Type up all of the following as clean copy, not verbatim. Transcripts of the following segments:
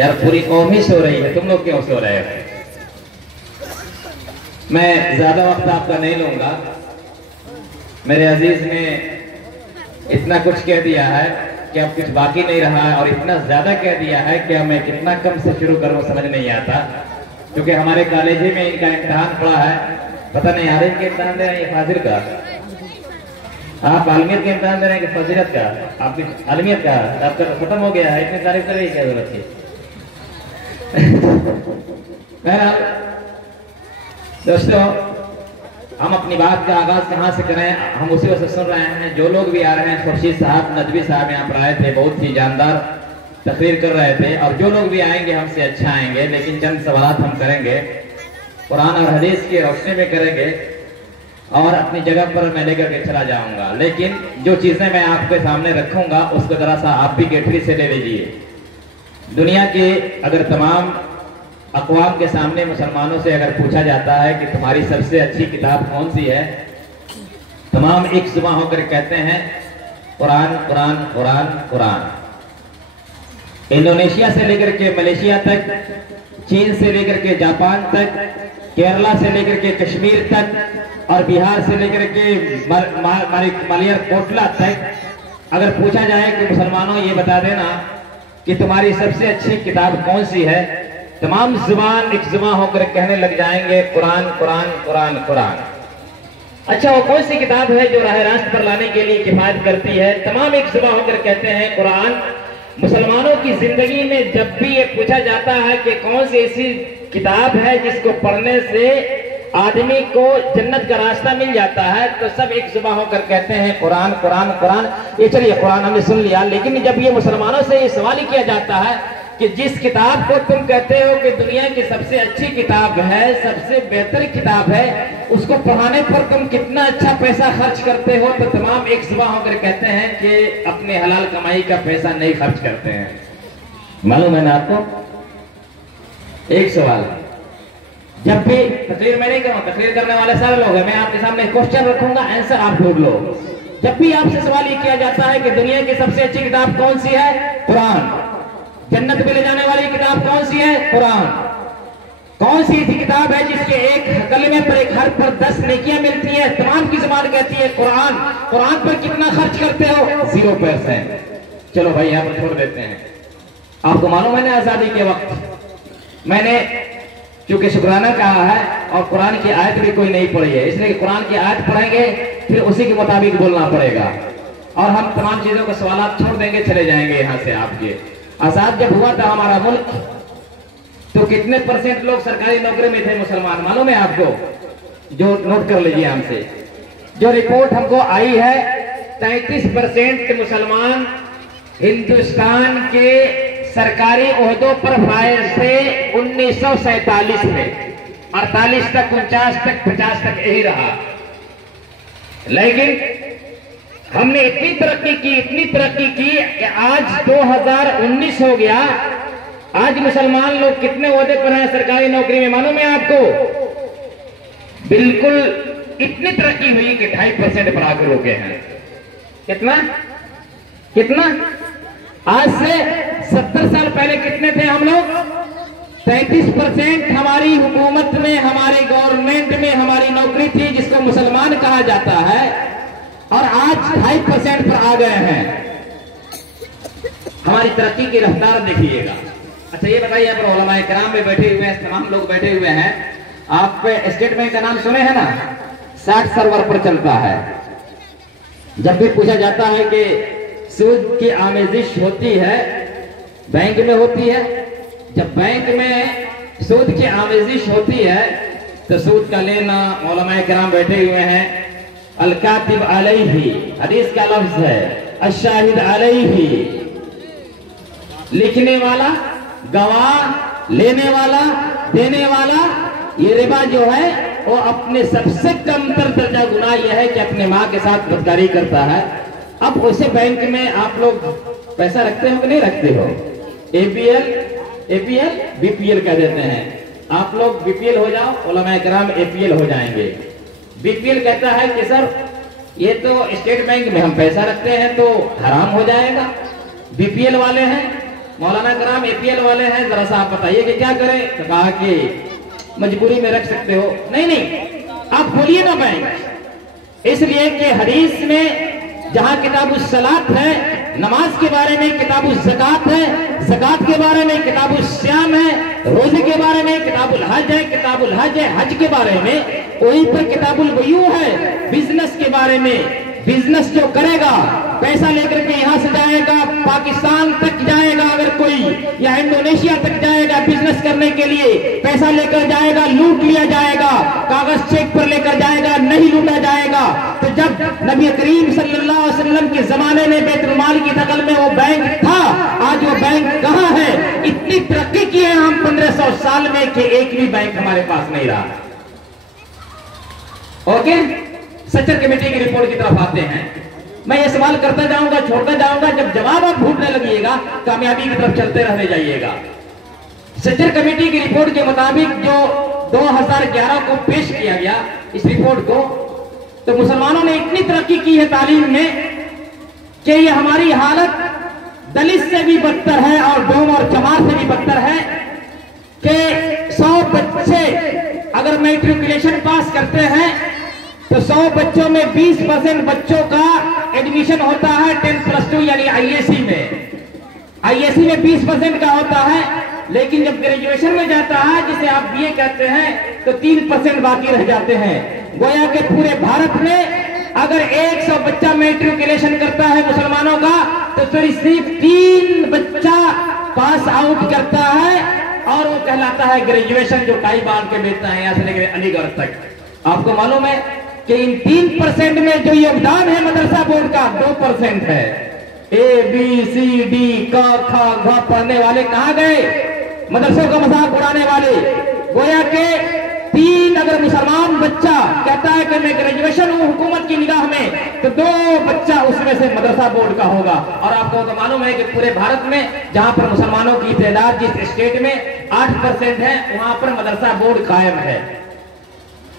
यार पूरी कौम ही सो रही है, तुम लोग क्यों सो रहे हो? मैं ज्यादा वक्त आपका नहीं लूंगा। मेरे अजीज ने इतना कुछ कह दिया है कि अब कुछ बाकी नहीं रहा है, और इतना ज्यादा कह दिया है कि अब मैं कितना कम से शुरू करूं समझ नहीं आता, क्योंकि हमारे कॉलेज में इनका इम्तहान पड़ा है। पता नहीं आ रहे इनके इम्तहान दे रहे हैं फाजिल का, आप आलमियत के इम्तहान दे रहे हैं कि फजीलत का, आपकी आलमियत का आपका खत्म हो गया है, इतनी तारीफ कर रही है, क्या जरूरत थी? बहरहाल दोस्तों, हम अपनी बात का आगाज कहाँ से करें, हम उसी वक्त सुन रहे हैं। जो लोग भी आ रहे हैं, खुर्शीद साहब, नदवी साहब यहाँ पर आए थे, बहुत ही जानदार तकरीर कर रहे थे, और जो लोग भी आएंगे हमसे अच्छा आएंगे, लेकिन चंद सवाल हम करेंगे, कुरान और हदीस की रोशनी में करेंगे, और अपनी जगह पर मैं लेकर के चला जाऊंगा। लेकिन जो चीजें मैं आपके सामने रखूंगा उसको जरा सा आप भी गठरी से ले लीजिए। दुनिया के अगर तमाम अक़वाम के सामने मुसलमानों से अगर पूछा जाता है कि तुम्हारी सबसे अच्छी किताब कौन सी है, तमाम एक जुबां होकर कहते हैं कुरान कुरान कुरान कुरान। इंडोनेशिया से लेकर के मलेशिया तक, चीन से लेकर के जापान तक, केरला से लेकर के कश्मीर तक, और बिहार से लेकर के मालियारकोटला तक अगर पूछा जाए कि मुसलमानों ये बता देना कि तुम्हारी सबसे अच्छी किताब कौन सी है, तमाम जुबान एक जुबान होकर कहने लग जाएंगे कुरान कुरान कुरान कुरान। अच्छा, वो कौन सी किताब है जो राह रास्त पर लाने के लिए किफायत करती है? तमाम एक जुबान होकर कहते हैं कुरान। मुसलमानों की जिंदगी में जब भी ये पूछा जाता है कि कौन सी ऐसी किताब है जिसको पढ़ने से आदमी को जन्नत का रास्ता मिल जाता है, तो सब एक जुबान होकर कहते हैं कुरान कुरान कुरान। ये चलिए कुरान हमने सुन लिया, लेकिन जब ये मुसलमानों से ये सवाल ही किया जाता है कि जिस किताब को तुम कहते हो कि दुनिया की सबसे अच्छी किताब है, सबसे बेहतर किताब है, उसको पढ़ाने पर तुम कितना अच्छा पैसा खर्च करते हो, तो तमाम एक जुबान होकर कहते हैं कि अपने हलाल कमाई का पैसा नहीं खर्च करते हैं। मालूम है ना आपको? एक सवाल, जब भी तकरीर मैं नहीं करूँ, तकरीर करने वाले सारे लोग हैं, मैं आपके सामने क्वेश्चन रखूंगा, आंसर आप ढूंढ लो। जब भी आपसे सवाल ये किया जाता है कि दुनिया की सबसे अच्छी किताब कौन सी है, कुरान। जन्नत में ले जाने वाली किताब कौन सी है, कुरान। कौन सी ऐसी किताब है जिसके एक कलमे पर, एक हर्फ पर 10 नेकियां मिलती है? तमाम की जुबान कहती है कुरान। कुरान पर कितना खर्च करते हो? 0%। चलो भाई यहाँ पर छोड़ देते हैं। आपको मालूम है ना, आजादी के वक्त मैंने क्योंकि शुक्राना कहा है और कुरान की आयत भी कोई नहीं पढ़ी है, इसलिए कुरान की आयत पढ़ेंगे, फिर उसी के मुताबिक बोलना पड़ेगा, और हम तमाम चीजों को सवाल छोड़ देंगे, चले जाएंगे यहाँ से। आपके आजाद जब हुआ था हमारा मुल्क, तो कितने % लोग सरकारी नौकरी में थे मुसलमान, मालूम है आपको? जो नोट कर लीजिए हमसे, जो रिपोर्ट हमको आई है, 33% मुसलमान हिंदुस्तान के सरकारी ओहदों पर फायज थे 1947 में। 48 तक, 49 तक, 50 तक यही रहा। लेकिन हमने इतनी तरक्की की, इतनी तरक्की की कि आज 2019 हो गया। आज मुसलमान लोग कितने ओहदे पर हैं सरकारी नौकरी में, मालूम है आपको? बिल्कुल इतनी तरक्की हुई कि 2.5% पर आकर रुके हैं। कितना कितना? आज से 70 साल पहले कितने थे हम लोग? 33% हमारी हुकूमत में, हमारी गवर्नमेंट में हमारी नौकरी थी जिसको मुसलमान कहा जाता है, और आज 2.5% पर आ गए हैं। हमारी तरक्की की रफ्तार देखिएगा। अच्छा ये बताइए, आप उलमाए किराम में बैठे हुए हैं, तमाम लोग बैठे हुए हैं, आप स्टेट बैंक का नाम सुने हैं ना? 60 सर्वर पर चलता है। जब भी पूछा जाता है कि सूद की आमेजिश होती है, बैंक में होती है, जब बैंक में सूद की आमेजिश होती है तो सूद का लेना, उलमाए किराम बैठे हुए हैं, अल-कातिब अलैहि हदीस का लफ्ज है, अश-शाहिद अलैहि, लिखने वाला, गवाह, लेने वाला, देने वाला। ये रिबा जो है वो अपने सबसे कमतर दर्जा गुनाह यह है कि अपने माँ के साथ बदकारी करता है। अब उसे बैंक में आप लोग पैसा रखते हो कि नहीं रखते हो? एपीएल बीपीएल कह देते हैं। आप लोग बीपीएल हो जाओ, उलमाए किराम एपीएल हो जाएंगे। बीपीएल कहता है कि सर ये तो स्टेट बैंक में हम पैसा रखते हैं तो हराम हो जाएगा। बीपीएल वाले हैं मौलाना कराम एपीएल वाले हैं, जरा सा आप बताइए कि क्या करें। तो कहा कि मजबूरी में रख सकते हो। नहीं नहीं, आप खोलिए ना बैंक, इसलिए कि हदीस में जहां किताबुस सलात है, नमाज के बारे में किताबुस ज़कात है, ज़कात के बारे में किताबुस सियाम है, रोजे के बारे में किताबुल हज है, किताबुल हज है, हज के बारे में वहीं पर किताबुल वयू है। बिजनेस के बारे में, बिजनेस जो करेगा पैसा लेकर के यहां से जाएगा पाकिस्तान तक जाएगा अगर कोई, या इंडोनेशिया तक जाएगा बिजनेस करने के लिए, पैसा लेकर जाएगा, लूट लिया जाएगा, कागज चेक पर लेकर जाएगा, नहीं लूटा जाएगा। तो जब नबी करीम सल्लल्लाहु अलैहि वसल्लम के जमाने में बैतुल माल की नकल में वो बैंक था, आज वो बैंक कहां है? इतनी तरक्की की है हम 1500 साल में कि एक भी बैंक हमारे पास नहीं रहा। ओके, सच्चर कमेटी की रिपोर्ट की तरफ आते हैं। मैं ये सवाल करता जाऊंगा, छोड़ता जाऊंगा, जब जवाब आप ढूंढने लगिएगा कामयाबी की तरफ चलते रहने जाइएगा। सच्चर कमेटी की रिपोर्ट के मुताबिक जो 2011 को पेश किया गया इस रिपोर्ट को, तो मुसलमानों ने इतनी तरक्की की है तालीम में कि ये हमारी हालत दलित से भी बदतर है और डोम और चमार से भी बदतर है कि 100 बच्चे अगर मैट्रिकुलेशन पास करते हैं तो 100 बच्चों में 20% बच्चों का एडमिशन होता है 10+2 यानी आईएससी में। आईएससी में 20% का होता है, लेकिन जब ग्रेजुएशन में जाता है जिसे आप बीए कहते हैं तो 3% बाकी रह जाते हैं। गोया के पूरे भारत में अगर 100 बच्चा मैट्रिकुलेशन करता है मुसलमानों का तो सिर्फ 3 बच्चा पास आउट करता है और वो कहलाता है ग्रेजुएशन, जो टाई बांध के बेचता है यहां से लेकर अलीगढ़ तक। आपको मालूम है कि इन 3% में जो योगदान है मदरसा बोर्ड का 2% है। ए बी सी डी क ख घ पढ़ने वाले कहां गए? मदरसों का मजाक उड़ाने वाले। गोया के 3 अगर मुसलमान बच्चा कहता है कि मैं ग्रेजुएशन हूं हुकूमत की निगाह में, तो 2 बच्चा उसमें से मदरसा बोर्ड का होगा। और आपको तो मालूम है कि पूरे भारत में जहां पर मुसलमानों की तादाद जिस स्टेट में 8% है वहां पर मदरसा बोर्ड कायम है।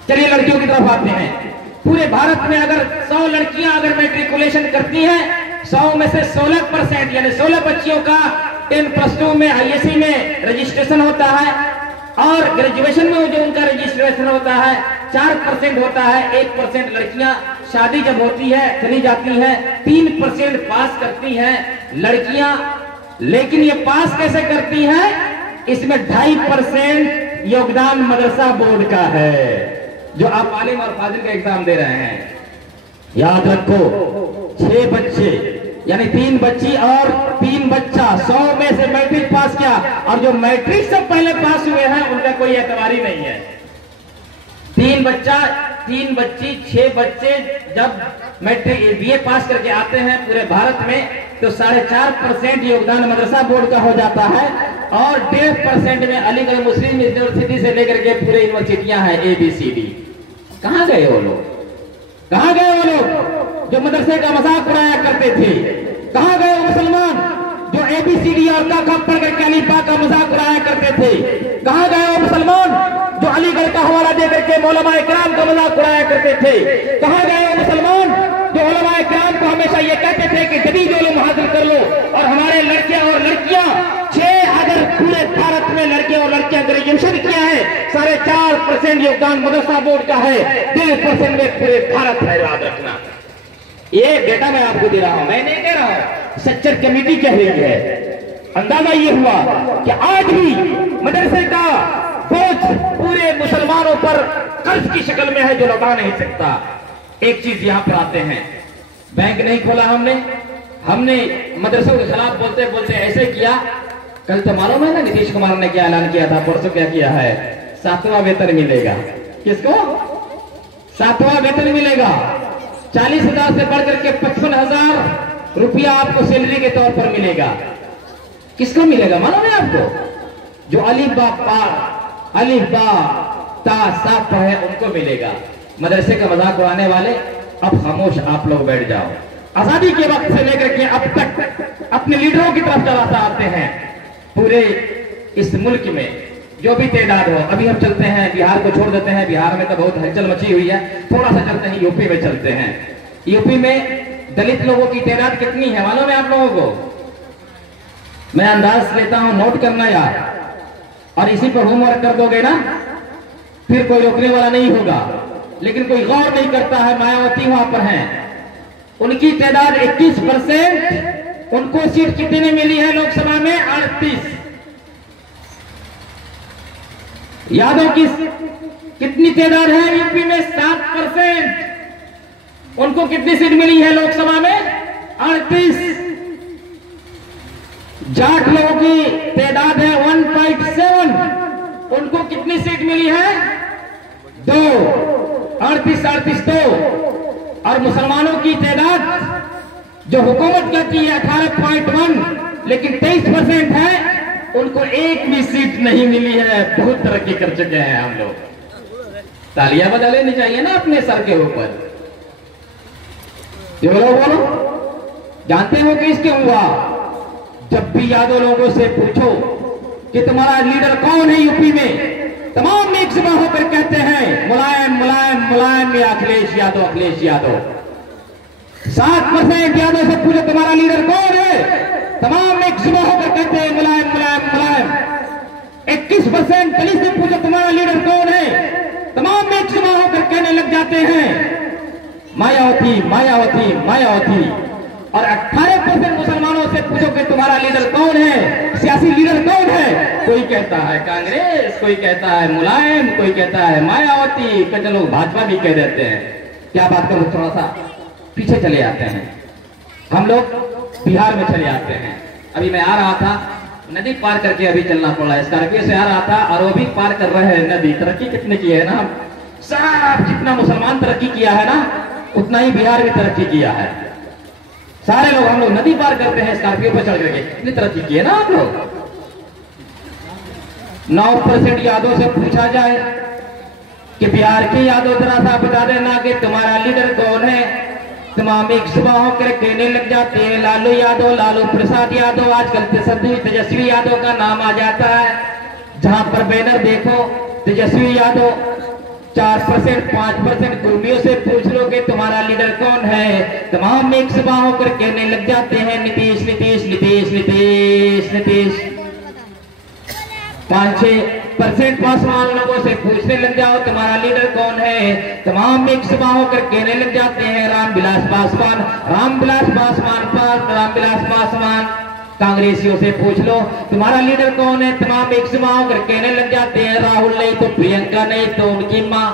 चलिए लड़कियों की तरफ आते हैं। पूरे भारत में अगर 100 लड़कियां अगर मैट्रिकुलेशन करती हैं, 100 में से 16% यानी 16 बच्चियों का 10+2 में आईएससी में रजिस्ट्रेशन होता है और ग्रेजुएशन में जो उनका रजिस्ट्रेशन होता है 4% होता है। 1% लड़कियां शादी जब होती है चली जाती है, 3% पास करती हैं लड़कियां। लेकिन ये पास कैसे करती हैं? इसमें 2.5% योगदान मदरसा बोर्ड का है, जो आप आलिम और फाजिल का एग्जाम दे रहे हैं। याद रखो, 6 बच्चे यानी 3 बच्ची और 3 बच्चा 100 में से मैट्रिक पास किया, और जो मैट्रिक से पहले पास हुए हैं उनका कोई एतबारी नहीं है। 3 बच्चा 3 बच्ची 6 बच्चे जब मैट्रिक बीए पास करके आते हैं पूरे भारत में, तो 4.5% योगदान मदरसा बोर्ड का हो जाता है और 1.5% में अलीगढ़ मुस्लिम यूनिवर्सिटी से लेकर के पूरे यूनिवर्सिटियां हैं ABCD। कहां गए वो लोग? कहां गए वो लोग जो मदरसे का मजाक उड़ाया करते थे? कहां गए वो मुसलमान जो ABCD और का पढ़ करके अलीफा का मजाक उड़ाया करते थे? कहां गए वो मुसलमान जो अलीगढ़ का हवाला दे करके मौलाना इकराम का मजाक उड़ाया करते थे? कहां गए वो मुसलमान जो उलमा इकराम को हमेशा ये कहते थे कि जदीद इल्म हासिल कर लो? और हमारे लड़के और लड़कियां 6 अगर पूरे भारत में लड़के और लड़कियां ग्रेजुएशन किया है, 4.5% योगदान मदरसा बोर्ड का है, 1.5% में पूरे भारत है। याद रखना, ये डेटा मैं आपको दे रहा हूं, मैं नहीं कह रहा हूं, सच्चर कमेटी कह रही है। अंदाजा ये हुआ कि आज भी मदरसे का बोझ पूरे मुसलमानों पर कर्ज की शक्ल में है जो लौटा नहीं सकता। एक चीज यहां पर आते हैं, बैंक नहीं खोला हमने मदरसों के खिलाफ बोलते बोलते ऐसे किया। कल तो मालूम है ना नीतीश कुमार ने क्या ऐलान किया था, परसों क्या किया है? 7वां वेतन मिलेगा। किसको? 7वां वेतन मिलेगा। 40,000 से बढ़कर के 55,000 रुपया आपको सैलरी के तौर पर मिलेगा। किसको मिलेगा मालूम है आपको? जो अलिफ बा ता सा पढ़े उनको मिलेगा। मदरसे का मजाक उड़ाने वाले अब खामोश आप लोग बैठ जाओ। आजादी के वक्त से लेकर के अब तक अपने लीडरों की तरफ चलाता आते हैं। पूरे इस मुल्क में जो भी तादाद हो, अभी हम चलते हैं बिहार को छोड़ देते हैं, बिहार में तो बहुत हलचल मची हुई है। थोड़ा सा चलते हैं यूपी में चलते हैं। यूपी में दलित लोगों की तादाद कितनी है मालूम है आप लोगों को? मैं अंदाज लेता हूं, नोट करना यार, और इसी पर होमवर्क कर दोगे ना फिर कोई रोकने वाला नहीं होगा। लेकिन कोई गौर नहीं करता है। मायावती वहां पर हैं, उनकी तादाद 21%, उनको सीट कितनी मिली है लोकसभा में? 38। यादव की कितनी तादाद है यूपी में? 7%, उनको कितनी सीट मिली है लोकसभा में? 38। जाट लोगों की तादाद है 1.7, उनको कितनी सीट मिली है? 2। 38 2। और मुसलमानों की तादाद जो हुकूमत कहती है 18.1, लेकिन 23% है, उनको एक भी सीट नहीं मिली है। बहुत तरक्की कर चुके हैं हम लोग। तालियां बजा लेनी चाहिए ना अपने सर के ऊपर। बोलो, जानते हो कि इसके हुआ? जब भी यादव लोगों से पूछो कि तुम्हारा लीडर कौन है यूपी में, तमाम एक सभा होकर कहते हैं मुलायम मुलायम मुलायम या अखिलेश यादव, अखिलेश यादव। 7% यादव से पूछो तुम्हारा लीडर कौन है, तमाम एक सभा होकर कहते हैं मुलायम मुलायम मुलायम। 21% दलित से पूछो तुम्हारा लीडर कौन है, तमाम एक सभा होकर कहने लग जाते हैं मायावती मायावती मायावती। और 18% मुसलमानों से पूछो कि तुम्हारा लीडर कौन है, सियासी लीडर कौन है, कोई कहता है कांग्रेस, कोई कहता है मुलायम, कोई कहता है मायावती, कुछ लोग भाजपा भी कह देते हैं। क्या बात करूं, थोड़ा सा पीछे चले आते हैं, हम लोग बिहार में चले आते हैं। अभी मैं आ रहा था, नदी पार करके अभी चलना पड़ा, स्कॉर्पियो से आ रहा था, और वो भी पार कर रहे हैं नदी। तरक्की कितने की है ना, सब जितना मुसलमान तरक्की किया है ना, उतना ही बिहार भी तरक्की किया है। सारे लोग, हम लोग नदी पार करते हैं स्कॉर्पियो पर चढ़ करके, कितनी तरक्की की है ना आप लोग। 9% यादव से पूछा जाए कि बिहार के यादव जरा सा बता देना कि तुम्हारा लीडर कौन है, तमाम एक सुबह होकर कहने लग जाते हैं लालू यादव, लालू प्रसाद यादव। आजकल तेजस्वी यादव का नाम आ जाता है, जहां पर बैनर देखो तेजस्वी यादव। 4% 5% कुर्मियों से पूछ लो कि तुम्हारा लीडर कौन है, तमाम एक सभा होकर कहने लग जाते हैं नीतीश नीतीश नीतीश नीतीश नीतीश। 5-6% पासवान लोगों से पूछने लग जाओ तुम्हारा लीडर कौन है, तमाम एक सभा होकर कहने लग जाते हैं रामविलास पासवान, रामविलास पासवान, रामविलास पासवान। कांग्रेसियों से पूछ लो तुम्हारा लीडर कौन है, तमाम एक सभा होकर कहने लग जाते हैं राहुल नहीं तो प्रियंका नहीं तो उनकी मां।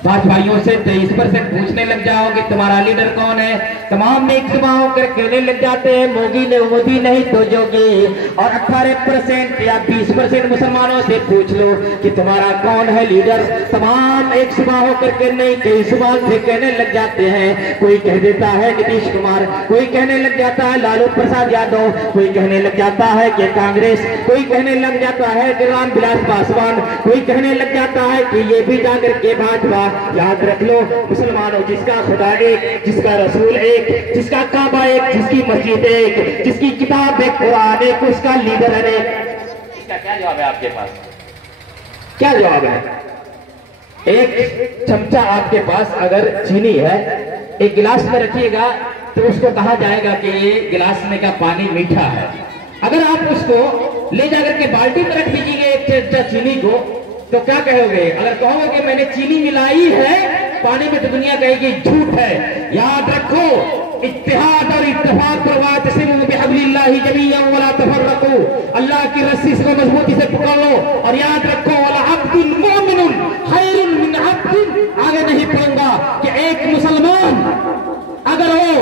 भाजपाइयों से 23% पूछने लग जाओ कि तुम्हारा लीडर कौन है, तमाम एक सभा होकर कहने लग जाते हैं मोदी नहीं तो जोगी। और 18% या 20% मुसलमानों से पूछ लो कि तुम्हारा कौन है लीडर, तमाम एक सभा होकर के नहीं कई सवाल से कहने लग जाते हैं। कोई कह देता है नीतीश कुमार, कोई कहने लग जाता है लालू प्रसाद यादव, कोई कहने लग जाता है कि कांग्रेस, कोई कहने लग जाता है कि रामविलास पासवान, कोई कहने लग जाता है कि ये भी जाकर के भाजपा। याद रख लो मुसलमानों, जिसका खुदा एक, जिसका रसूल एक, जिसका काबा एक, जिसकी मस्जिद एक, जिसकी किताब एक, कुरान एक, उसका लीडर है एक। इसका क्या जवाब है आपके पास? क्या जवाब है? एक चमचा आपके पास अगर चीनी है, एक गिलास में रखिएगा तो उसको कहा जाएगा कि ये गिलास में का पानी मीठा है। अगर आप उसको ले जाकर के बाल्टी में रख दीजिए एक चमचा चीनी को, तो क्या कहोगे? अगर कहोगे कि मैंने चीनी मिलाई है पानी में, तो दुनिया कहेगी झूठ है। याद रखो, इत्तेहाद और इत्तेफाक पर वातसिमू बिहब्लिल्लाहि जमीअन वला तफर्रकू, अल्लाह की रस्सी से मजबूती से पकड़ लो। और याद रखो वला अब्दुल मोमिनुन खैरुन मिन अब्दिन, आगे नहीं पढ़ूंगा कि एक मुसलमान अगर वो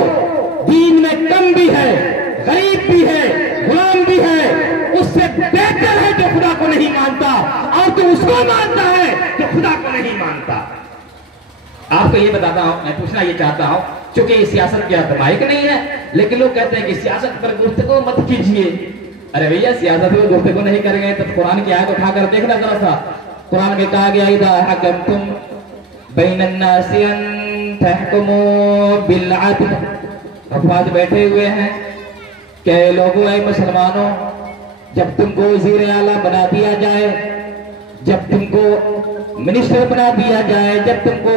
दीन में कम भी है, गरीब भी है, गुलाम भी है, उससे बेहतर है जो खुदा को नहीं मानता, और तो उसको मानता है जो खुदा को नहीं मानता। आपको ये बताता हूं, मैं पूछना ये चाहता हूं, क्योंकि सियासत की माइक नहीं है, लेकिन लोग कहते हैं कि सियासत पर गुफ्तगू मत कीजिए। अरे भैया, सियासत पर गुफ्तगू नहीं करेंगे तो कुरान की आयत उठाकर देखना जरा सा। कुरान में कहा गया इदा हकमतुम बैनन नासी अन तहकुमू बिल अदल। अफवाज बैठे हुए हैं, क्या लोगों ऐ मुसलमानों, जब तुमको वजीर आला बना दिया जाए, जब तुमको मिनिस्टर बना दिया जाए, जब तुमको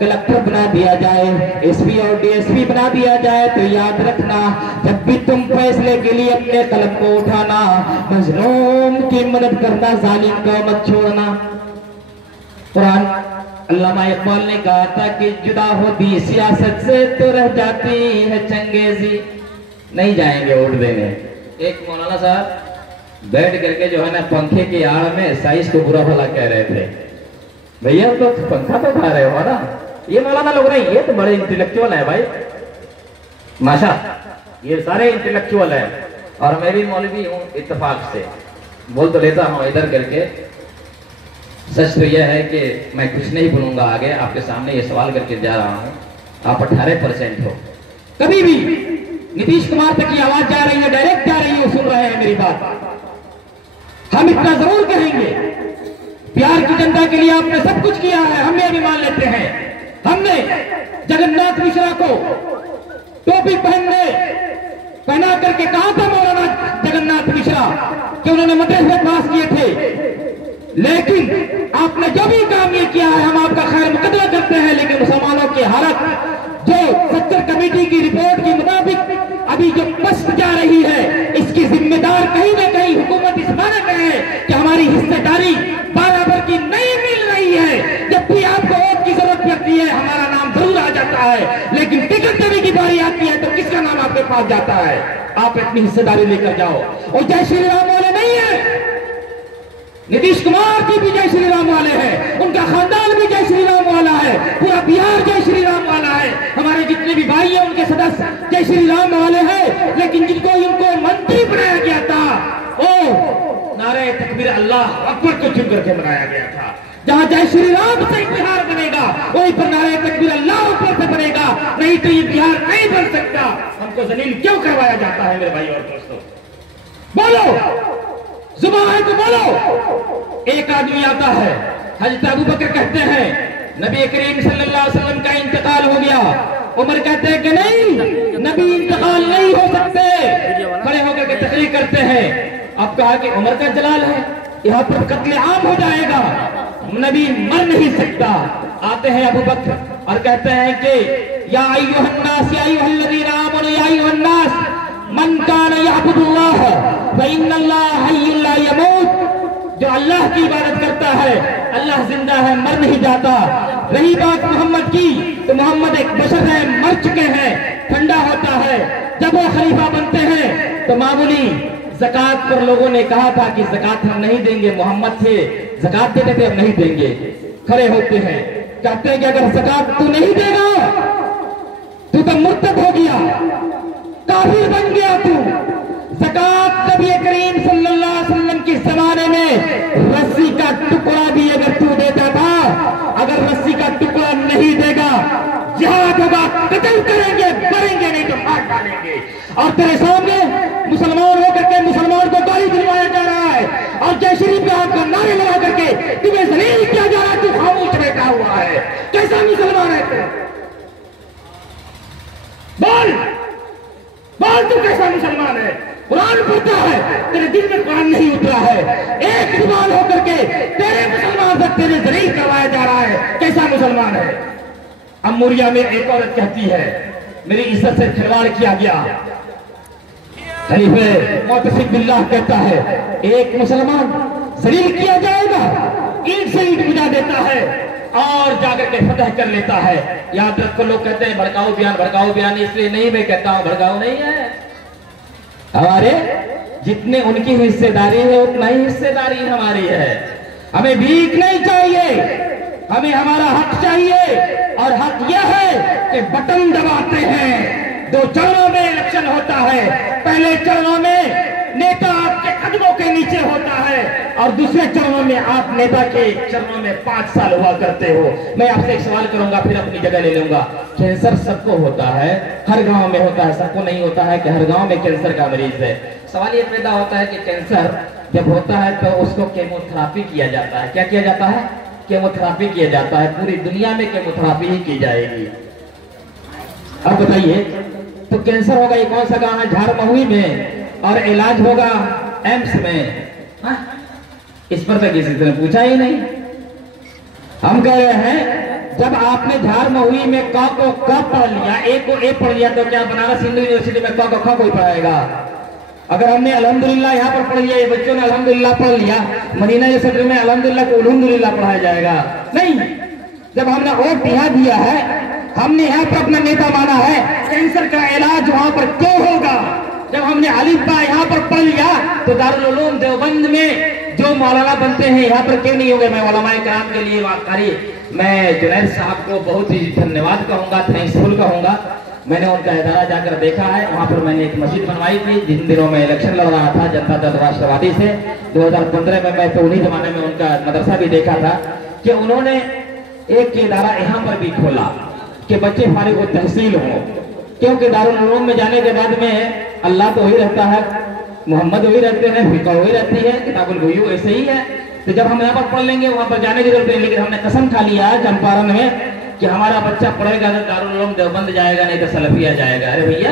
कलेक्टर बना दिया जाए, एसपी और डीएसपी बना दिया जाए, तो याद रखना जब भी तुम फैसले के लिए अपने कलम को उठाना, मजलूम की मदद करना, जालिम को मत छोड़ना। कुरान अल्लामा इकबाल ने कहा था कि जुदा होती सियासत से तो रह जाती है चंगेजी। नहीं जाएंगे वोट देने। एक मौलाना साहब बैठ करके जो है ना पंखे की आड़ में साइज को बुरा भला कह रहे थे। भैया तो पंखा तो खा रहे हो ना, ये मौलाना लोग नहीं, ये तो बड़े इंटेलेक्चुअल है भाई, माशा, ये सारे इंटेलेक्चुअल है। और मैं भी मौलवी हूँ इत्तेफाक से, बोल तो लेता हूँ इधर करके। सच तो यह है कि मैं कुछ नहीं बोलूंगा आगे, आपके सामने ये सवाल करके जा रहा हूँ। आप 18% हो, कभी भी नीतीश कुमार तक की आवाज जा रही है, डायरेक्ट जा रही है, सुन रहे हैं मेरी बात। हम इतना जरूर कहेंगे, बिहार की जनता के लिए आपने सब कुछ किया है, हम ये भी मान लेते हैं। हमने जगन्नाथ मिश्रा को टोपी पहना करके कहा था मौलाना जगन्नाथ मिश्रा कि उन्होंने मदरसे पास किए थे, लेकिन आपने जो भी काम ये किया है हम आपका खैर मुकदमा करते हैं। लेकिन मुसलमानों की हालत जो सत्तर कमेटी की रिपोर्ट के मुताबिक अभी जो पस्त जा रही है, इसकी जिम्मेदार कहीं ना कहीं हुकूमत इस माने में है कि हमारी हिस्सेदारी बराबर की नहीं मिल रही है। जब भी आपको वोट की जरूरत पड़ती है हमारा नाम जरूर आ जाता है, लेकिन टिकट देने की बारी आती है तो किसका नाम आपके पास जाता है? आप अपनी हिस्सेदारी लेकर जाओ। और जय श्री राम वाले नहीं है, नीतीश कुमार की भी जय श्री राम वाले हैं, उनका खानदान भी जय श्री राम वाला है, पूरा बिहार जय श्री राम वाला है। हमारे जितने भी भाई हैं उनके सदस्य जय श्री राम वाले हैं, लेकिन जिनको इनको मंत्री बनाया गया था वो नारे तकबीर अल्लाह अकबर को चुन करके बनाया गया था। जहां जय श्री राम से बिहार बनेगा वहीं पर नारे तकबीर अल्लाह अकबर से बनेगा, नहीं तो ये बिहार नहीं बन सकता। हमको जलील क्यों करवाया जाता है मेरे भाई और दोस्तों? बोलो, जुबान है तो बोलो। एक आदमी आता है, हजरत अबू बकर कहते हैं नबी करीम सल्लल्लाहु अलैहि वसल्लम का इंतकाल हो गया। उमर कहते हैं कि नहीं, नबी इंतकाल नहीं हो सकते, खड़े होकर के तकरीर करते हैं। अब कहा कि उमर का जलाल है, यहाँ पर कत्ले आम हो जाएगा, नबी मर नहीं सकता। आते हैं अबू बकर और कहते हैं कि या अय्युहन नास या अय्युहल्लज़ीना आमनू या अय्युहन नास मन कान यअबुदुल्लाह फ इन्नल्लाह हय्युन ला यमूत। जो अल्लाह की इबादत करता है अल्लाह जिंदा है, मर नहीं जाता। रही बात मोहम्मद की, तो मोहम्मद एक बशर है, मर चुके हैं, ठंडा होता है। जब वो खलीफा बनते हैं तो मामूली ज़कात पर लोगों ने कहा था कि ज़कात हम नहीं देंगे, मोहम्मद थे ज़कात देते थे, हम नहीं देंगे। खड़े होते हैं, कहते हैं कि अगर ज़कात तू नहीं देगा तू तो मुर्तद हो गया, काफिर बन गया तू। ज़कात नबी करीम सल्लल्लाहु अलैहि वसल्लम के जमाने में रस्सी का टुकड़ा भी अगर तू देता था, अगर रस्सी का टुकड़ा नहीं देगा जिहाद होगा, कत्ल करेंगे, मरेंगे नहीं तो मार डालेंगे। और तेरे सामने मुसलमान होकर के मुसलमान को गाली दिलवाया जा रहा है और जय श्री राम का नारे लगा करके तुम्हें जलील किया जा रहा है, तू खामोश बैठा हुआ है। कैसा मुसलमान है तू? बोल बोल, तू कैसा मुसलमान है? कुरान पढ़ता है, तेरे दिल में कुरान नहीं उतरा है, एक मुसलमान होकर के तेरे मुसलमान तक तेरे जलील करवाया जा रहा है। कैसा मुसलमान है? अमूरिया में एक औरत कहती है मेरी इज्जत से खिलवाड़ किया गया। खलीफे मुअत्तसिम बिल्लाह कहता है एक मुसलमान जलील किया जाएगा, ईंट से ईंट बुझा देता है और जाकर के फतह कर लेता है। याद रखो, लोग कहते हैं भड़काऊ बयान, इसलिए नहीं, मैं कहता हूं भड़काऊ नहीं है। हमारे जितने उनकी हिस्सेदारी है उतना ही हिस्सेदारी हमारी है। हमें भीख नहीं चाहिए, हमें हमारा हक चाहिए। और हक यह है कि बटन दबाते हैं। 2 चरणों में इलेक्शन होता है, पहले चरणों में नेता आपके कदमों के नीचे होता है और दूसरे चरणों में आप नेता के चरणों में 5 साल हुआ करते हो। मैं आपसे एक सवाल करूंगा फिर अपनी जगह ले लूंगा। कैंसर सबको होता है, हर गांव में होता है, सबको नहीं होता है कि हर गांव में कैंसर का मरीज है। सवाल ये पैदा होता है कि कैंसर जब होता है तो उसको केमोथेरापी किया जाता है। क्या किया जाता है? केमोथेरापी किया जाता है। पूरी दुनिया में केमोथेरापी ही की जाएगी। अब बताइए, तो कैंसर होगा ये कौन सा गांव है? झारमहुई में, और इलाज होगा एम्स में। इस पर तो किसी ने पूछा ही नहीं। हम कह रहे हैं जब आपने झार महुई में क को क पढ़ लिया, ए को ए पढ़ लिया, तो क्या बनारस हिंदू यूनिवर्सिटी में क को ख कोई पढ़ाएगा? अगर हमने अल्हम्दुलिल्लाह यहाँ पर पढ़ लिया, ये बच्चों ने अल्हम्दुलिल्लाह पढ़ लिया, मदीना यूनिवर्सिटी में अल्हम्दुलिल्लाह को अल्हम्दुलिल्लाह पढ़ाया जाएगा? नहीं। जब हमने वोट यहाँ दिया है, हमने यहाँ पर अपना नेता माना है, कैंसर का इलाज वहां पर क्यों होगा? जब हमने अलिफ बा यहाँ पर पढ़ लिया, तो दारुल उलूम देवबंद में जो मौलाना बनते हैं यहाँ पर क्यों नहीं हो गए? मैं उलमाए किराम के लिए वाकई मैं जुनैद साहब को बहुत ही धन्यवाद कहूंगा, थैंक्सफुल कहूंगा। मैंने उनका इदारा जाकर देखा है, वहां पर मैंने एक मस्जिद बनवाई थी। जिन दिनों में इलेक्शन लड़ रहा था जनता दल राष्ट्रवादी से 2015 में, मैं तो उन्हीं जमाने में उनका मदरसा भी देखा था कि उन्होंने एक इदारा यहाँ पर भी खोला कि बच्चे फारिग व तहसील हो, क्योंकि दारुल उलूम में जाने के बाद में अल्लाह तो वही रहता है, मोहम्मद वही रहते हैं, फिका वही रहती है, किताबुल वही ऐसे ही है। तो जब हम यहाँ पर पढ़ लेंगे वहां पर जाने की जरूरत नहीं। लेकिन हमने कसम खा लिया है चंपारण में कि हमारा बच्चा पढ़ेगा तो दारुल उलूम देवबंद जाएगा, नहीं तो सलफिया जाएगा। अरे भैया,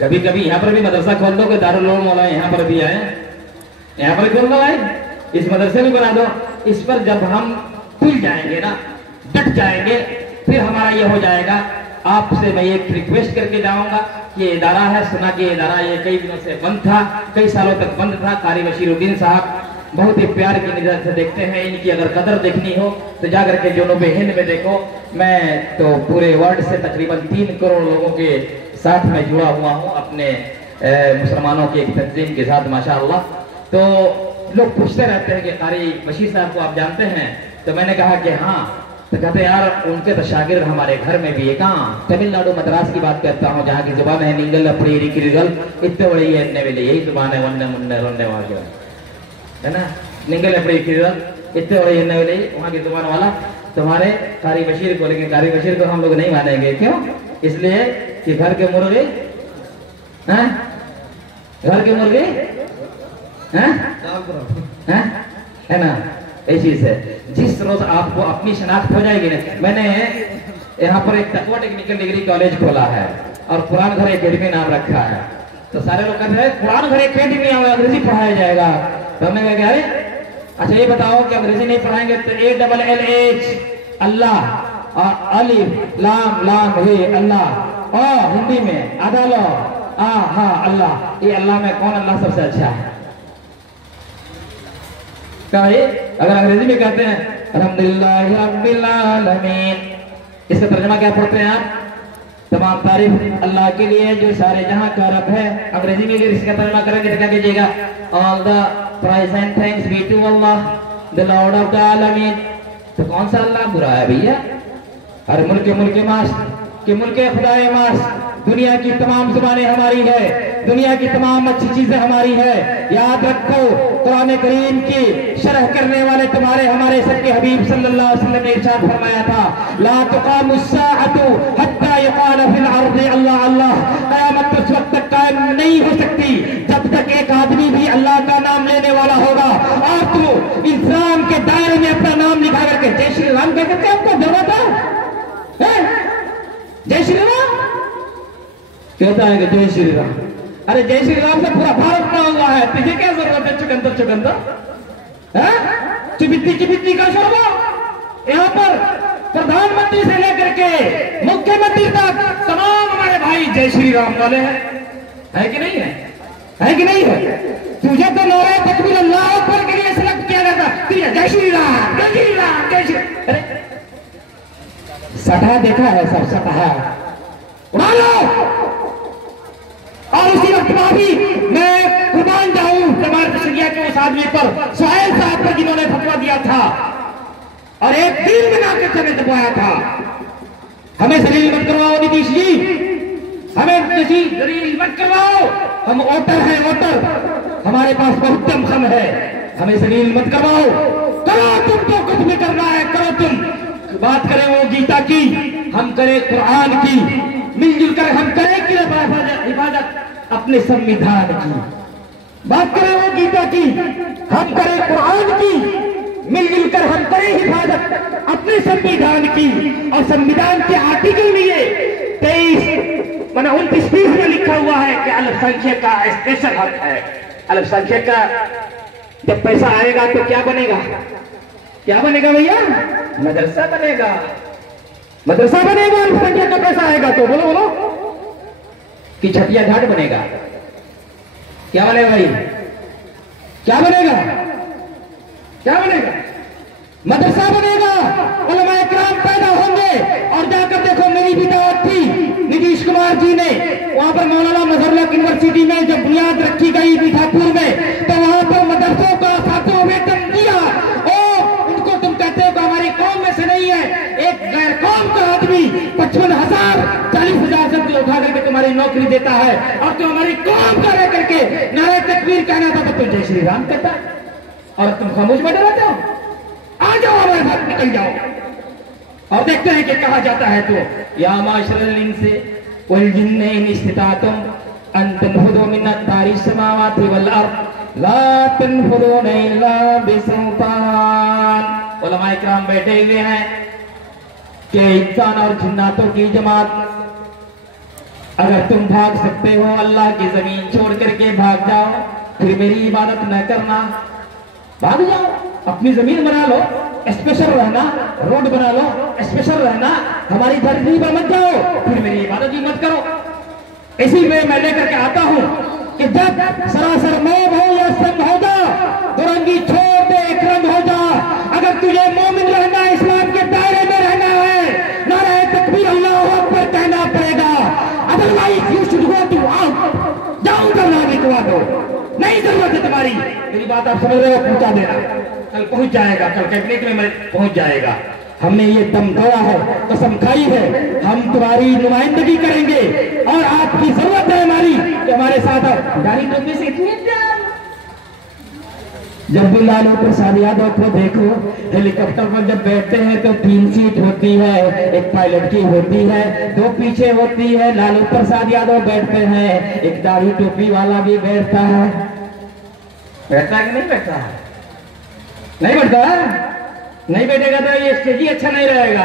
कभी कभी यहाँ पर भी मदरसा खोल दो कि दारुल उलूम वाला यहाँ पर भी आए, यहाँ पर खोल दो भाई, इस मदरसे में बना दो। इस पर जब हम खुल जाएंगे ना, डट जाएंगे, फिर हमारा ये हो जाएगा। आपसे मैं एक रिक्वेस्ट करके जाऊंगा, ये इदारा है, सुना कि इदारा ये कई दिनों से बंद था, कई सालों तक बंद था। कारी बशीरुद्दीन साहब बहुत ही प्यार की नजर से देखते हैं, इनकी अगर कदर देखनी हो तो जाकर के जुनूबे हिंद में देखो। मैं तो पूरे वर्ल्ड से तकरीबन 3 करोड़ लोगों के साथ में जुड़ा हुआ हूँ, अपने मुसलमानों की एक तंजीम के साथ माशाअल्लाह। तो लोग पूछते रहते हैं कि कारी बशीर साहब को आप जानते हैं? तो मैंने कहा कि हाँ। तो कहते यार उनके तो शागिर्द हमारे घर में भी है। कहाँ? तमिलनाडु मद्रास की बात करता हूँ, जहाँ की जुबान है निंगल अपड़ी रिकिरिगल, इतने बड़ी है, यही जुबान है, वन्ने मुन्ने रोने वाले है ना, निंगल अपड़ी रिकिरिगल, इतने बड़ी हिन्ने वाली वहाँ की जुबान वाला तुम्हारे कारी बशीर को। लेकिन कारी बशीर को हम लोग नहीं मानेंगे। क्यों? इसलिए कि घर के मुर्गे, घर के मुर्गे है ना, ये चीज है। जिस रोज आपको अपनी शनाख्त हो जाएगी ना, मैंने यहाँ पर एक तकवा टेक्निकल डिग्री कॉलेज खोला है और कुरान घर एकेडमी नाम रखा है। तो सारे लोग कहते हैं कुरान घर एकेडमी में अंग्रेजी पढ़ाया जाएगा। तो हमने कहा अरे अच्छा ये बताओ कि अंग्रेजी नहीं पढ़ाएंगे तो ALLH अल्लाह और अलिफ लाम लाम हे अल्लाह और हिंदी में अदालो हा अल्लाह, ये अल्लाह में कौन अल्लाह सबसे अच्छा है? अगर अंग्रेजी में कहते हैं अल्हम्दुलिल्लाह रब्बिल आलमीन, इसका तर्जुमा क्या पढ़ते हैं आप? तमाम तारीफ अल्लाह के लिए जो सारे जहां का रब है। अंग्रेजी में अगर इसका तर्जुमा करेंगे तो क्या कीजिएगा? All the praise and thanks be to Allah the lord of the आलमीन। तो कौन सा अल्लाह बुरा है भैया? हर मुल्क मास के मुल्क खुदाए मास, दुनिया की तमाम जुबानें हमारी है, दुनिया की तमाम अच्छी चीजें हमारी है। याद रखो कुरान करीम की शरह करने वाले तुम्हारे हमारे सबके हबीब सल्लल्लाहु अलैहि वसल्लम ने इरशाद फरमाया था, ला तुक़ामुस्साअतु हत्ता युक़ाल फिल अर्ज़ि अल्लाह अल्लाह। क़यामत उस वक्त तक कायम नहीं हो सकती जब तक एक आदमी भी अल्लाह का नाम लेने वाला होगा। और तू इस्लाम के दायरे में अपना नाम लिखा करके जय श्री राम कहते आपको जरूरत है? जय श्री राम कहता है कि जय श्री राम। अरे जय श्री राम से पूरा भारत बना हुआ है, तुझे क्या जरूरत है चुकंदर चुकंदर चिबित्ती का शोभा? यहाँ पर प्रधानमंत्री से लेकर के मुख्यमंत्री तक तमाम हमारे भाई जय श्री राम वाले हैं, है कि नहीं है? है कि नहीं है? तुझे तो नारे तकबीर अल्लाह अकबर के लिए सिलेक्ट किया गया था, तुझे जय श्री राम जय श्री राम जय श्री। अरे सटा देखा है, सब सटा है, उड़ा लो। और उसी वक्त भी मैं कुर्बान जाऊं जमात शरिया के उस आदमी पर, सुहेल साहब पर, जिन्होंने फतवा दिया था और एक दिन में नाके से दबाया था। हमें जलील मत करवाओ नीतीश जी, हमें जलील मत करवाओ, हम वोटर हैं वोटर, हमारे पास बहुत दमखम है, हमें जलील मत करवाओ। करो तुम तो कुछ भी करना है करो तुम। बात करें वो गीता की, हम करें कुरान की, मिलजुल कर हम करें कि हिफाजत अपने संविधान की। बात करें वो गीता की, हम करें कुरान की, मिलजुल कर हम करें हिफाजत अपने संविधान की। और संविधान के आर्टिकल में ये 29 में लिखा हुआ है कि अल्पसंख्यक का स्पेशल हक है। अल्पसंख्यक का जब पैसा आएगा तो क्या बनेगा? क्या बनेगा भैया? मदरसा बनेगा, मदरसा बनेगा अल्पसंख्यक का पैसा आएगा तो बोलो बोलो कि छठिया घाट बनेगा। क्या बनेगा भाई? क्या बनेगा? क्या बनेगा? मदरसा बनेगा, उलमाए किराम पैदा होंगे। और जाकर देखो, मेरी भी दावत थी, नीतीश कुमार जी ने वहां पर मौलाना मजहरुल यूनिवर्सिटी में जब बुनियाद रखी गई मीठापुर में, तो वहां पर मदरसों का 7वां वेतन दिया। ओ उनको तुम कहते हो कि हमारी कौम में से नहीं है, एक गैर कौम का आदमी 55,000 40,000 से उठा करके तुम्हारी नौकरी देता है, और तुम हमारी कौम का रह करके नारे तकबीर कहना था तो तुम जय श्री राम कहता है, और तुम खामोश बैठे रहते हो। आ जाओ हमारे साथ, निकल जाओ। और देखते हैं कि कहा जाता है तो या माशरल इंसे वल जिन्ने इन इस्तितातुम अन तनफुदू मिन अत्तारिस समावाति वल अर्द ला तनफुदून इल्ला बिसुल्तान। उलमाए किराम बैठे हुए हैं कि इंसान और जिन्नातों की जमात, अगर तुम भाग सकते हो अल्लाह की जमीन छोड़ करके भाग जाओ, फिर मेरी इबादत न करना। भाग जाओ, अपनी जमीन बना लो, स्पेशल रहना, रोड बना लो, स्पेशल रहना, हमारी धरती पर मत जाओ, फिर मेरी इबादत भी मत करो। इसी में मैं लेकर के आता हूं कि जब सरासर मौत हो या संग हो जा, तो रंगी छोड़ दे, एक रंग हो जा। अगर तुझे मोमिन रहना, इस्लाम के दायरे में रहना है, नारे तकबीर अल्लाहू अकबर कहना पड़ेगा। Otherwise you should go to out, जाओ करना निकलवा दो, नहीं जरूरत है तुम्हारी। मेरी बात आप समझ रहे हो? पहुंचा देना, कल पहुंच जाएगा, कल कैबिनेट में पहुंच जाएगा। हमने ये दम तोड़ा है, कसम खाई है, हम तुम्हारी नुमाइंदगी करेंगे, और आपकी जरूरत है हमारी कि हमारे साथ गाड़ी टोपी से इतनी प्यार। जब भी लालू प्रसाद यादव को देखो, हेलीकॉप्टर पर जब बैठते हैं तो 3 सीट होती है, एक पायलट की होती है, 2 पीछे होती है। लालू प्रसाद यादव बैठते हैं, एक दाढ़ी टोपी वाला भी बैठता है। बैठता है कि नहीं बैठता है? नहीं बैठता है? नहीं बैठेगा तो ये स्टेज ही अच्छा नहीं रहेगा।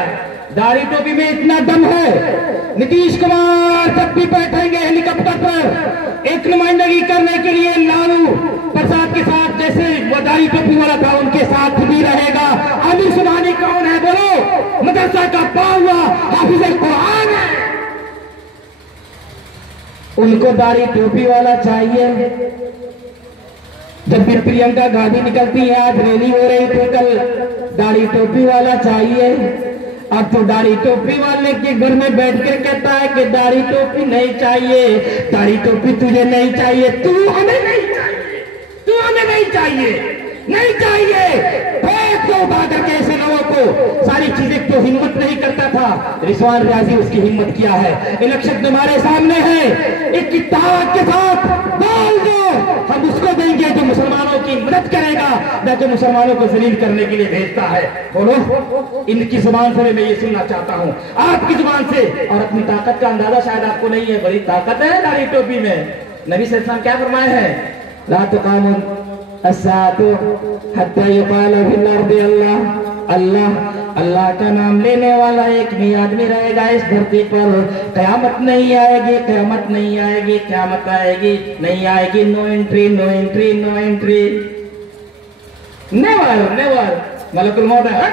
दाढ़ी टोपी में इतना दम है, नीतीश कुमार जब भी बैठेंगे हेलीकॉप्टर पर एक नुमाइंदगी करने के लिए लालू प्रसाद के साथ, जैसे वो दाढ़ी टोपी वाला था उनके साथ भी रहेगा। अभी सुबहानी कौन है बोलो? मदरसा का पाहुआ हाफिज कुरान है, उनको दाढ़ी टोपी वाला चाहिए। जब भी प्रियंका गांधी निकलती है, आज रैली हो रही थी, कल दाढ़ी टोपी वाला चाहिए। अब तो दाढ़ी टोपी वाले के घर में बैठकर कहता है कि दाढ़ी टोपी नहीं चाहिए, दाढ़ी टोपी तुझे नहीं चाहिए, तू हमें नहीं चाहिए, तू हमें नहीं चाहिए, नहीं चाहिए। फेंक दो उठा करके ऐसे लोगों को। सारी चीजें तो हिम्मत नहीं करता था, रिजवान रियाजी उसकी हिम्मत किया है। इलेक्शन तुम्हारे सामने है, एक ताकत के साथ बोल दो, हम उसको देंगे जो मुसलमानों की मदद करेगा, न जो मुसलमानों को जलील करने के लिए भेजता है। बोलो, इनकी जुबान से मैं ये सुनना चाहता हूँ, आपकी जुबान से। और अपनी ताकत का अंदाजा शायद आपको नहीं है, बड़ी ताकत है दाढ़ी टोपी में। नबी सल्लल्लाहु अलैहि वसल्लम क्या फरमाए हैं? ला तुकामु अस्साअतु हत्ता युक़ाल फिल अर्दि अल्लाह, अल्लाह अल्लाह का नाम लेने वाला एक भी आदमी रहेगा इस धरती पर। कयामत नहीं आएगी, कयामत नहीं आएगी, कयामत आएगी नहीं आएगी, no entry, no entry, no entry, never never. मलकुल मौत है,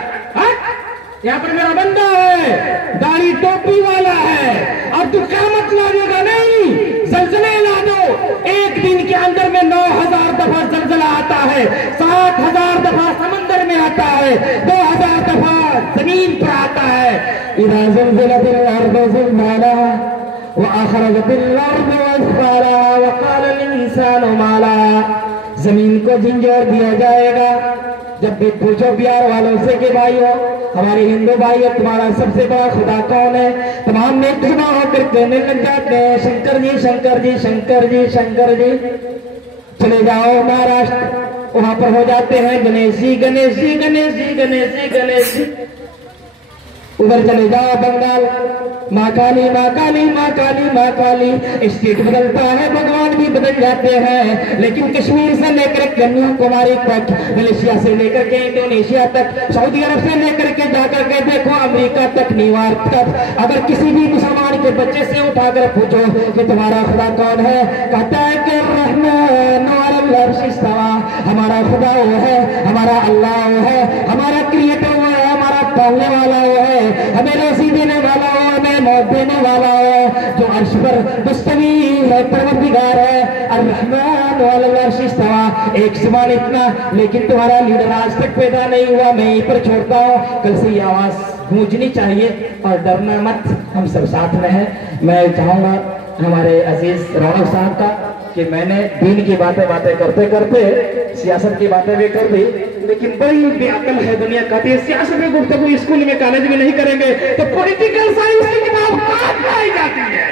यहाँ पर मेरा बंदा है, दाढ़ी टोपी वाला है, और तू कयामत लाएगा नहीं, जल्जले ला दो। एक दिन के अंदर में 9,000 दफा जल्जला आता है, 7,000 दफा समंदर में आता है, 2,000 दफा जमीन पर आता है। इज़ा ज़ुलज़िलतिल अर्दु ज़िलज़ालहा व अख़रजतिल अर्दु अस्क़ालहा व क़ालल इंसानु मा लहा। जमीन को झंझोर दिया जाएगा। जब भी पूछो बिहार वालों से कि भाइयों, हमारे हिंदू भाइयों, तुम्हारा सबसे बड़ा खुदा कौन है? तमाम ने खुदा होकर कहने लग जाते हैं शंकर जी, शंकर जी, शंकर जी, शंकर जी। चले जाओ महाराष्ट्र, वहां पर हो जाते हैं गणेश जी, गणेश जी, गणेश जी, गणेश जी, गणेश जी। उधर चले जाओ बंगाल, माँ काली, माँ काली, माँ काली, माँ काली। स्टेट बदलता है, भगवान भी बदल जाते हैं, लेकिन कश्मीर से लेकर कन्याकुमारी तक, मलेशिया से लेकर के इंडोनेशिया तक, सऊदी अरब से लेकर के जाकर के देखो अमेरिका तक, न्यूयॉर्क तक, अगर किसी भी मुसलमान के बच्चे से उठाकर पूछो कि तुम्हारा खुदा कौन है, कहता है कि रहमान अलल अर्श इस्तवा, हमारा खुदा वो है, हमारा अल्लाह वो है, हमारा क्रिएटर वो है, हमारा पालने वाला वो है, हमें रोजी देने वाला है, जो अर्श पर मुस्तवी है, परवरदिगार है, अर्रहमान अलल अर्श इस्तवा। एक सवाल इतना, लेकिन तुम्हारा लीडर आज तक पैदा नहीं हुआ, मैं यहीं पर छोड़ता हूँ। कल से ये आवाज गूंजनी चाहिए और डरना मत, हम सब साथ में हैं। मैं चाहूंगा हमारे अजीज रौनक साहब का कि मैंने दीन की बातें करते करते सियासत की बातें भी कर दी, लेकिन बड़ी बेअकल है दुनिया। कहती है सियासत में गुफ्तगू स्कूल में कॉलेज में नहीं करेंगे तो पॉलिटिकल साइंस की किताब कहाँ पढ़ाई जाती है?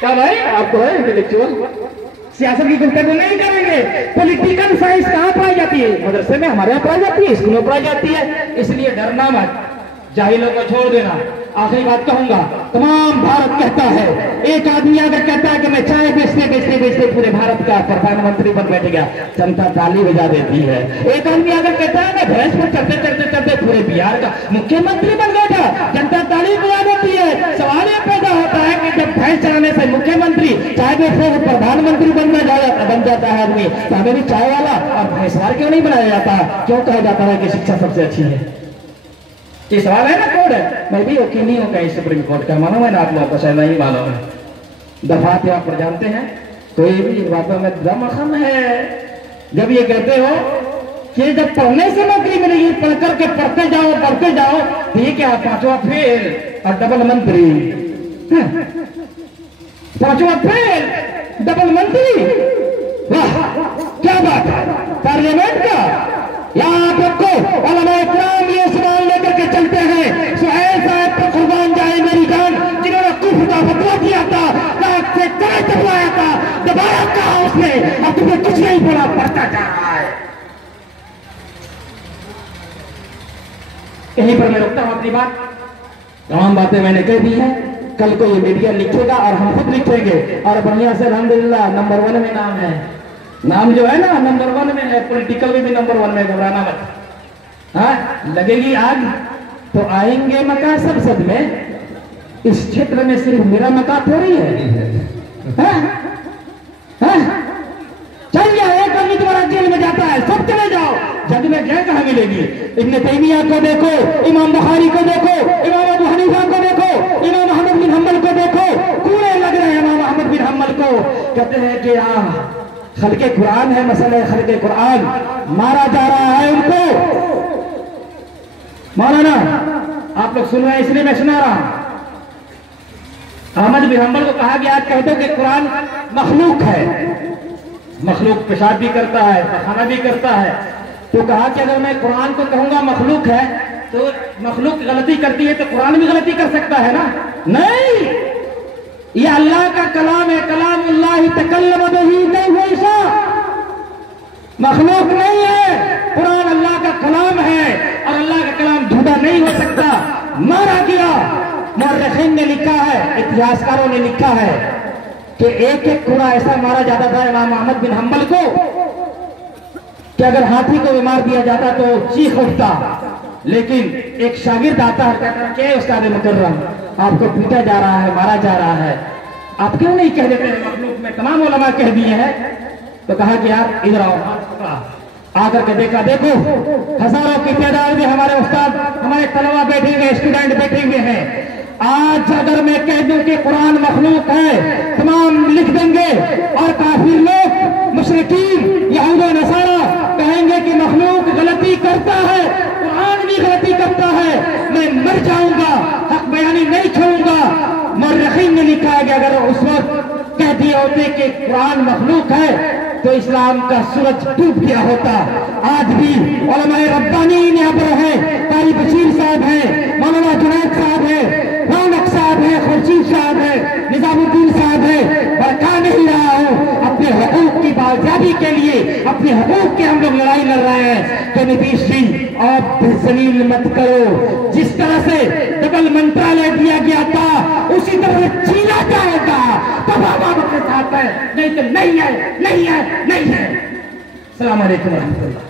क्या भाई आपको है इंटेलेक्चुअल? सियासत की गुफ्तगू नहीं करेंगे, पॉलिटिकल साइंस कहाँ पढ़ाई जाती है? मदरसे में हमारे यहाँ पढ़ाई जाती है, स्कूल में पढ़ाई जाती है। इसलिए डरना मत, जाहिलों को छोड़ देना। आखिरी बात कहूंगा, तमाम भारत कहता है, एक आदमी अगर कहता है कि मैं चाय बेचते पूरे भारत का प्रधानमंत्री बन बैठ गया, जनता ताली बजा देती है। एक आदमी अगर कहता है मैं भैंस पर चलते पूरे बिहार का मुख्यमंत्री बन बैठा, जनता ताली बजा देती है। सवाल यह पैदा होता है कि जब भैंस चलाने से मुख्यमंत्री, चाय बेचने से प्रधानमंत्री बन जाता है आदमी, तो हमें भी चाय वाला और भैंसवार क्यों नहीं बनाया जाता? क्यों कहा जाता है कि शिक्षा सबसे अच्छी है? ये सवाल है ना, कोड है। मैं भी वकील नहीं हूँ कहीं सुप्रीम कोर्ट का, मालूम है ना आप लोगों को, शायद नहीं मालूम है। दफात आप पर जानते हैं, कोई भी इन बातों में दमखम है। जब ये कहते हो कि जब पढ़ने से नौकरी मिलेगी, पढ़ करके पढ़ते जाओ, तो ये क्या पांचवा फेल और डबल मंत्री? पांचवा फेल डबल मंत्री, वाह क्या बात है! पार्लियामेंट का याद रखो, उलमा इकराम ये सवाल लेकर के चलते हैं, सुहेल साहब पर कुर्बान जाए मेरी जान, जिन्होंने कुफ्र का फतवा दिया था, नाक से चाय दबाया था, दबाया कहा उसने, अब तुम्हें कुछ नहीं बोला, पढ़ता जा रहा है। यहीं पर मैं रुकता हूं अपनी बात, तमाम बातें मैंने कह दी है। कल को ये मीडिया लिखेगा और हम खुद लिखेंगे, और बढ़िया से अल्हम्दुलिल्लाह नंबर 1 में नाम है, नाम जो है ना नंबर 1 में है, पॉलिटिकल में भी नंबर 1 में, घबराना मत। हाँ, लगेगी आग तो आएंगे मका संसद में, इस क्षेत्र में सिर्फ मेरा मका थोड़ी है। चल जाओ, एक आदमी तुम्हारा जेल में जाता है, सब चले जाओ, जग में जय कहाँ मिलेगी? इब्न तैमिया को देखो, इमाम बुखारी को देखो, इमाम अबू हनीफा को देखो, इमाम अहमद बिन हम्बल को देखो, कूड़े लग रहे हैं इमाम अहमद बिन हम्बल को। कहते हैं कि खल्के कुरान है, मसला खल्के कुरान, मारा जा रहा है उनको। मौलाना आप लोग सुन रहे हैं इसलिए मैं सुना रहा हूं। अहमद बिन हम्बल को कहा गया, कह दो कि कुरान मखलूक है, मखलूक पेशाब भी करता है, पखाना भी करता है। तो कहा कि अगर मैं कुरान को कहूंगा मखलूक है, तो मखलूक गलती करती है तो कुरान भी गलती कर सकता है ना? नहीं, ये अल्लाह का कलाम है, कलामुल्लाह तकल्लम बिही वैसा मखलूक नहीं है। कुरान अल्लाह का कलाम है और अल्लाह का कलाम झूठा नहीं हो सकता। मारा गया, मुअर्रिखीन ने लिखा है, इतिहासकारों ने लिखा है कि एक एक कूड़ा ऐसा मारा जाता था इमाम अहमद बिन हम्बल को कि अगर हाथी को भी मार दिया जाता तो चीख उठता। लेकिन एक शागिर्द आता है, कहता है क्या उस्ताद मुकर्रम, आपको पीटा जा रहा है, मारा जा रहा है, आप क्यों नहीं कह देते हैं मखलूक में? तमाम उलमा कह दिए हैं। तो कहा कि यार इधर आओ, आकर के देखा, देखो हजारों की तादाद में हमारे उस्ताद, हमारे तलबा बैठे हुए, स्टूडेंट बैठे हुए हैं। आज अगर मैं कह दूं कि कुरान मखलूक है, तमाम लिख देंगे और काफिर लोग, मुशरिकीन, यहूद और नसारा कहेंगे कि मखलूक गलती करता है, कुरान भी गलती करता है। मैं मर जाऊंगा, हक बयानी नहीं छोड़ूंगा। मुअर्रिखीन ने लिखा है कि अगर उस वक्त कह दिए होते कि कुरान मखलूक है तो इस्लाम का सूरज डूब गया होता। आज भी उलमाए रब्बानीन यहाँ पर है, कारी बशीर साहब है, मौलाना जुनैद साहब है, रौनक साहब है, खुर्शीद साहब है, निजामुद्दीन साहब है। बता नहीं रहा हूँ, अपने हकूक की बाजियाबी के लिए, अपने हकूक के हम लोग लड़ाई लड़ रहे हैं। तो नीतीश जी आप जलील मत करो, जिस तरह से डबल मंत्रालय दिया गया था उसी तरह छीना जाएगा, तब हम आपके साथ है, नहीं तो नहीं है, नहीं है, नहीं है। अस्सलाम वालेकुम।